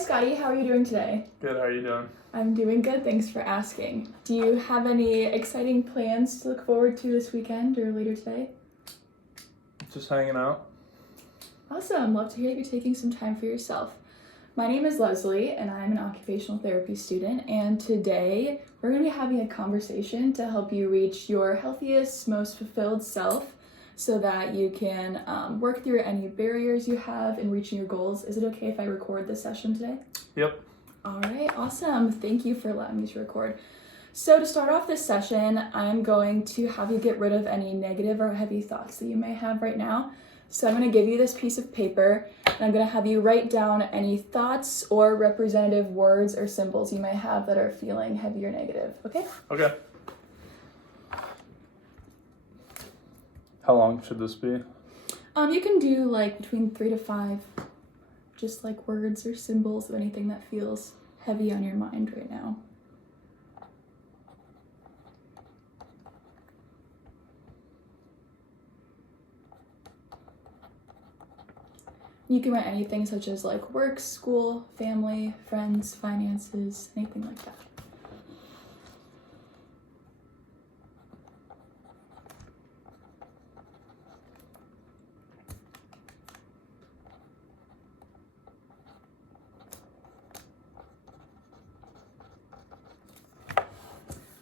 Scotty, how are you doing today? Good, how are you doing? I'm doing good, thanks for asking. Do you have any exciting plans to look forward to this weekend or later today? Just hanging out. Awesome, love to hear that you're taking some time for yourself. My name is Leslie and I'm an occupational therapy student, and today we're going to be having a conversation to help you reach your healthiest, most fulfilled self so that you can work through any barriers you have in reaching your goals. Is it okay if I record this session today? Yep. All right, awesome. Thank you for allowing me to record. So to start off this session, I'm going to have you get rid of any negative or heavy thoughts that you may have right now. So I'm going to give you this piece of paper, and I'm going to have you write down any thoughts or representative words or symbols you may have that are feeling heavy or negative, okay? Okay. How long should this be? You can do like between 3 to 5, just like words or symbols of anything that feels heavy on your mind right now. You can write anything such as like work, school, family, friends, finances, anything like that.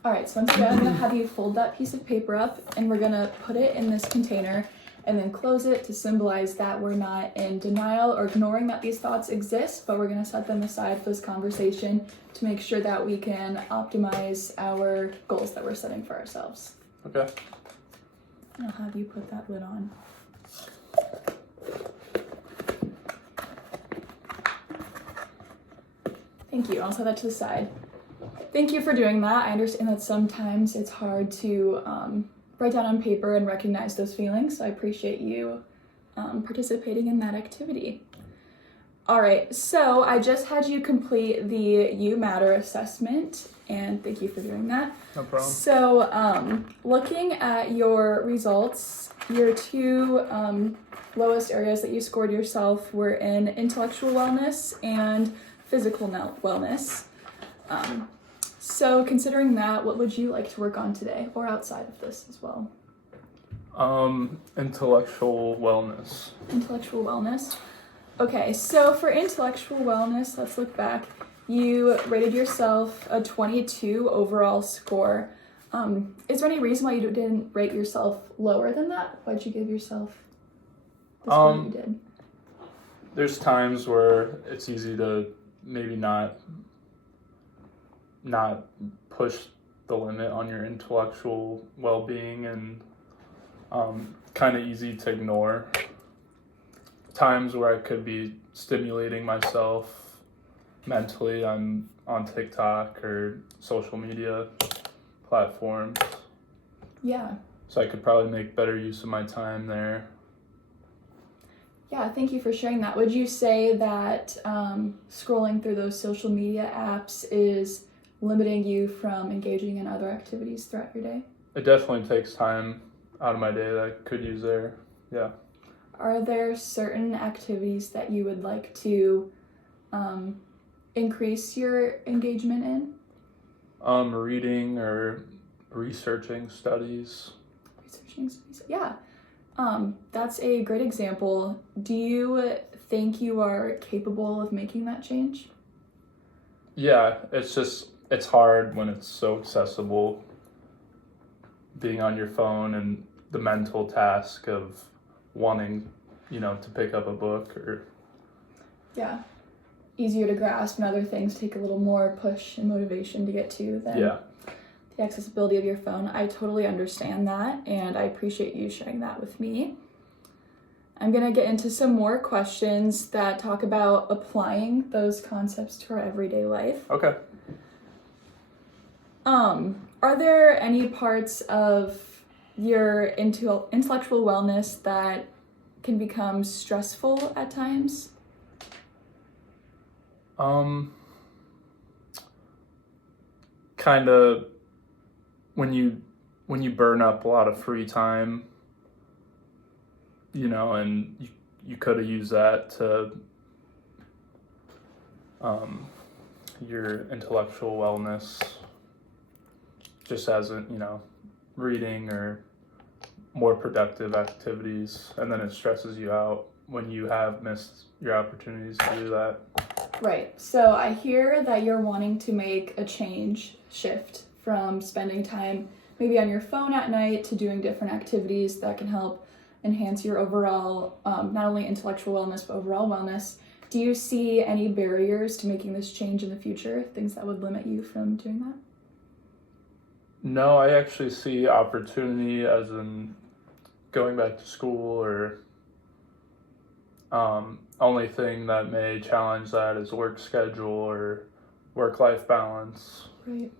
All right, so once again, I'm gonna have you fold that piece of paper up and we're gonna put it in this container and then close it to symbolize that we're not in denial or ignoring that these thoughts exist, but we're gonna set them aside for this conversation to make sure that we can optimize our goals that we're setting for ourselves. Okay. And I'll have you put that lid on. Thank you, I'll set that to the side. Thank you for doing that. I understand that sometimes it's hard to write down on paper and recognize those feelings, so I appreciate you participating in that activity. All right, so I just had you complete the You Matter assessment, and thank you for doing that. No problem. So looking at your results, your two lowest areas that you scored yourself were in intellectual wellness and physical wellness. So considering that, what would you like to work on today or outside of this as well? Intellectual wellness. Intellectual wellness. Okay, so for intellectual wellness, let's look back. You rated yourself a 22 overall score. Is there any reason why you didn't rate yourself lower than that? Why'd you give yourself the score you did? There's times where it's easy to maybe not push the limit on your intellectual well-being, and kind of easy to ignore times where I could be stimulating myself mentally. I'm on TikTok or social media platforms. Yeah. So I could probably make better use of my time there. Yeah, thank you for sharing that. Would you say that scrolling through those social media apps is limiting you from engaging in other activities throughout your day? It definitely takes time out of my day that I could use there. Yeah. Are there certain activities that you would like to increase your engagement in? Reading or researching studies. Yeah. That's a great example. Do you think you are capable of making that change? Yeah, it's hard when it's so accessible, being on your phone and the mental task of wanting, to pick up a book or... Yeah, easier to grasp, and other things take a little more push and motivation to get to than the accessibility of your phone. I totally understand that, and I appreciate you sharing that with me. I'm gonna get into some more questions that talk about applying those concepts to our everyday life. Okay. Are there any parts of your intellectual wellness that can become stressful at times? Kind of when you burn up a lot of free time, and you could have used that to your intellectual wellness, just as reading or more productive activities, and then it stresses you out when you have missed your opportunities to do that. Right. So I hear that you're wanting to make a shift from spending time maybe on your phone at night to doing different activities that can help enhance your overall, not only intellectual wellness, but overall wellness. Do you see any barriers to making this change in the future, things that would limit you from doing that? No, I actually see opportunity as in going back to school, or only thing that may challenge that is work schedule or work-life balance. Right.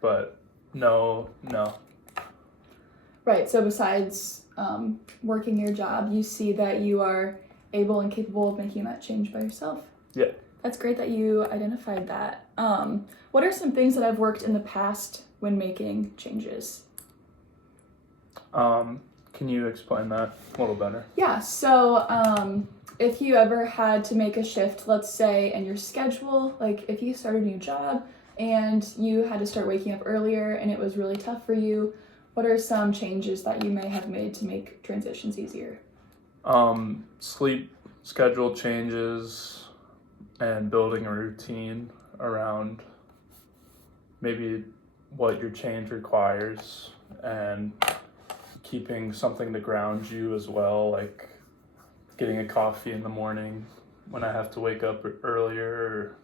But no. Right, so besides working your job, you see that you are able and capable of making that change by yourself. Yeah. That's great that you identified that. What are some things that have worked in the past when making changes? Can you explain that a little better? Yeah, so if you ever had to make a shift, let's say in your schedule, like if you started a new job and you had to start waking up earlier and it was really tough for you, what are some changes that you may have made to make transitions easier? Sleep schedule changes and building a routine around maybe what your change requires, and keeping something to ground you as well, like getting a coffee in the morning when I have to wake up earlier, or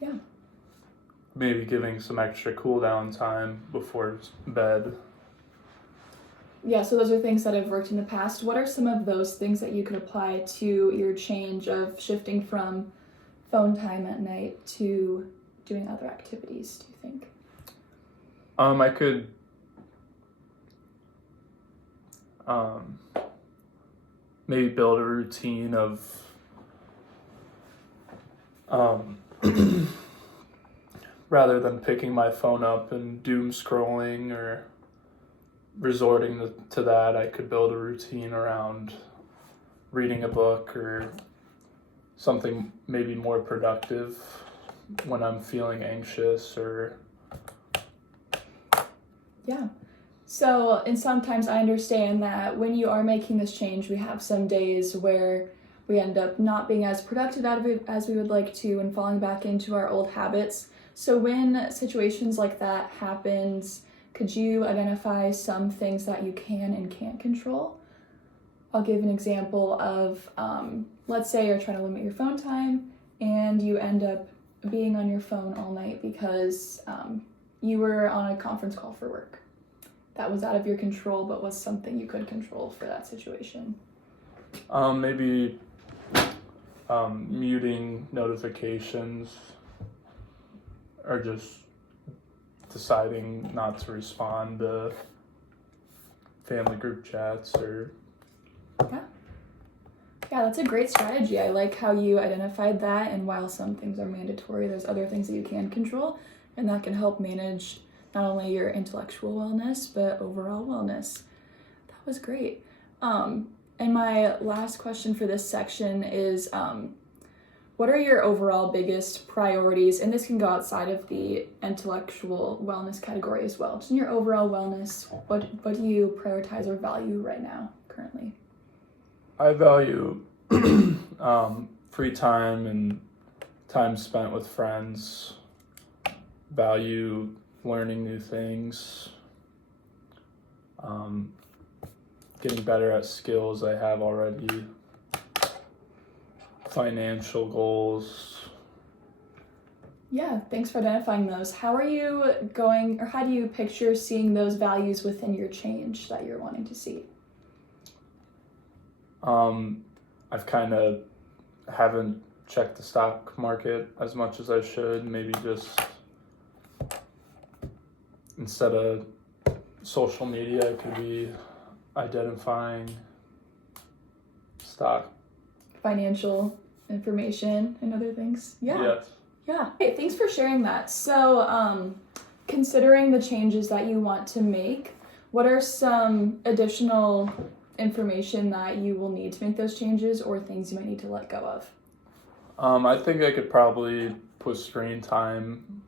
Yeah. maybe giving some extra cool down time before bed. Yeah, so those are things that have worked in the past. What are some of those things that you could apply to your change of shifting from phone time at night to doing other activities, do you think? I could maybe build a routine of rather than picking my phone up and doom scrolling or resorting to that, I could build a routine around reading a book or something maybe more productive when I'm feeling anxious or... Yeah. So, and sometimes I understand that when you are making this change, we have some days where we end up not being as productive as we would like to and falling back into our old habits. So when situations like that happens, could you identify some things that you can and can't control? I'll give an example of, let's say you're trying to limit your phone time and you end up being on your phone all night because you were on a conference call for work. That was out of your control, but was something you could control for that situation. Maybe muting notifications, or just deciding not to respond to family group chats or... Yeah, that's a great strategy. I like how you identified that, and while some things are mandatory, there's other things that you can control, and that can help manage not only your intellectual wellness, but overall wellness. That was great. And my last question for this section is, what are your overall biggest priorities? And this can go outside of the intellectual wellness category as well. Just in your overall wellness, what do you prioritize or value right now, currently? I value free time and time spent with friends, value learning new things, getting better at skills I have already, financial goals. Yeah, thanks for identifying those. How are you going, or how do you picture seeing those values within your change that you're wanting to see? I've kind of haven't checked the stock market as much as I should. Maybe just instead of social media, I could be identifying stock, Financial information and other things. Yeah. Yes. Yeah. Hey, thanks for sharing that. So, considering the changes that you want to make, what are some additional information that you will need to make those changes or things you might need to let go of? I think I could probably put screen time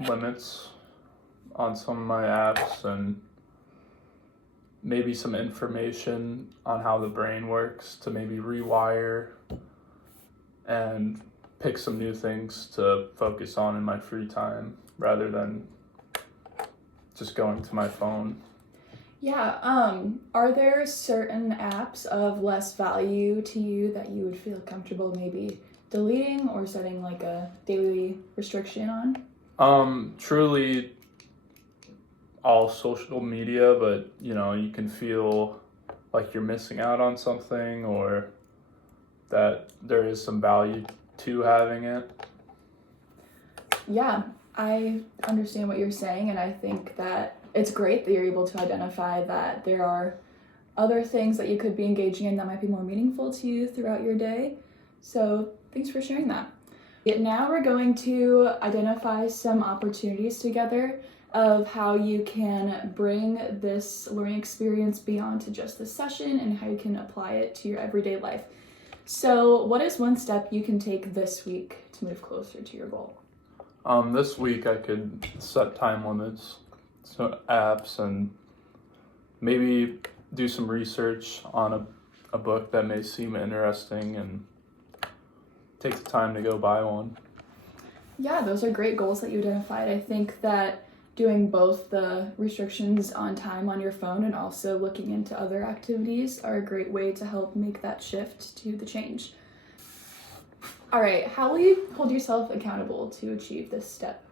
limits on some of my apps and maybe some information on how the brain works to maybe rewire and pick some new things to focus on in my free time rather than just going to my phone. Yeah, are there certain apps of less value to you that you would feel comfortable maybe deleting or setting like a daily restriction on? Truly all social media, but you can feel like you're missing out on something or that there is some value to having it. Yeah, I understand what you're saying, and I think that it's great that you're able to identify that there are other things that you could be engaging in that might be more meaningful to you throughout your day. So thanks for sharing that. Now we're going to identify some opportunities together of how you can bring this learning experience beyond to just this session and how you can apply it to your everyday life. So what is one step you can take this week to move closer to your goal? This week I could set time limits, so apps, and maybe do some research on a book that may seem interesting and take the time to go buy one. Yeah, those are great goals that you identified. I think that doing both the restrictions on time on your phone and also looking into other activities are a great way to help make that shift to the change. All right, how will you hold yourself accountable to achieve this step?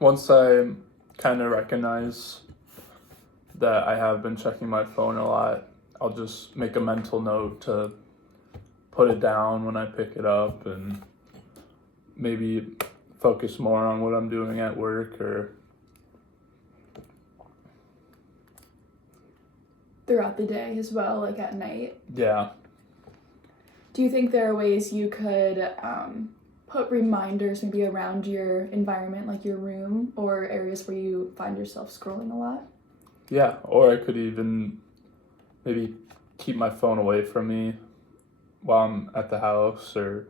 Once I kind of recognize that I have been checking my phone a lot, I'll just make a mental note to put it down when I pick it up and maybe focus more on what I'm doing at work or Throughout the day as well, like at night. yeah. Do you think there are ways you could put reminders maybe around your environment, like your room or areas where you find yourself scrolling a lot? Yeah, or I could even maybe keep my phone away from me while I'm at the house or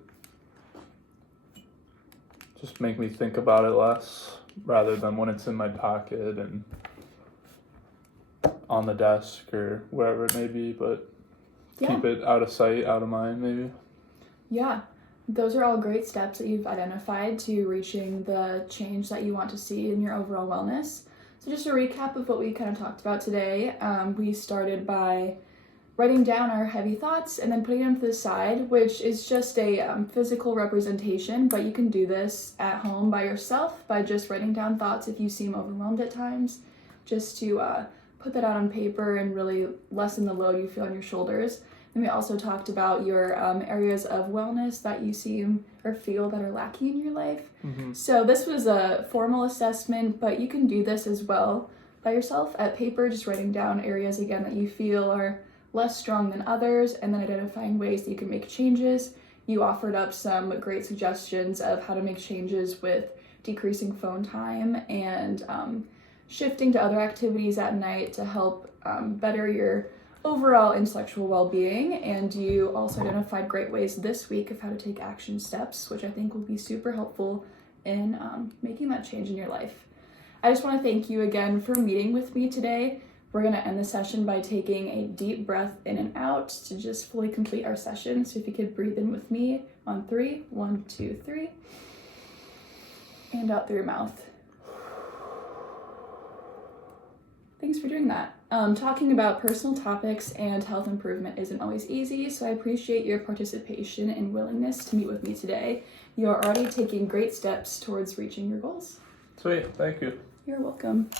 just make me think about it less rather than when it's in my pocket and on the desk or wherever it may be, but keep it out of sight, out of mind maybe. Yeah, those are all great steps that you've identified to reaching the change that you want to see in your overall wellness. So just a recap of what we kind of talked about today, we started by writing down our heavy thoughts and then putting them to the side, which is just a physical representation, but you can do this at home by yourself by just writing down thoughts if you seem overwhelmed at times, just to put that out on paper and really lessen the load you feel on your shoulders. And we also talked about your areas of wellness that you seem or feel that are lacking in your life. Mm-hmm. So this was a formal assessment, but you can do this as well by yourself at paper, just writing down areas again that you feel are less strong than others, and then identifying ways that you can make changes. You offered up some great suggestions of how to make changes with decreasing phone time and shifting to other activities at night to help better your overall intellectual well-being. And you also identified great ways this week of how to take action steps, which I think will be super helpful in making that change in your life. I just want to thank you again for meeting with me today. We're going to end the session by taking a deep breath in and out to just fully complete our session. So if you could breathe in with me on 3, 1, 2, 3, and out through your mouth. Thanks for doing that. Talking about personal topics and health improvement isn't always easy, so I appreciate your participation and willingness to meet with me today. You are already taking great steps towards reaching your goals. Sweet, thank you. You're welcome.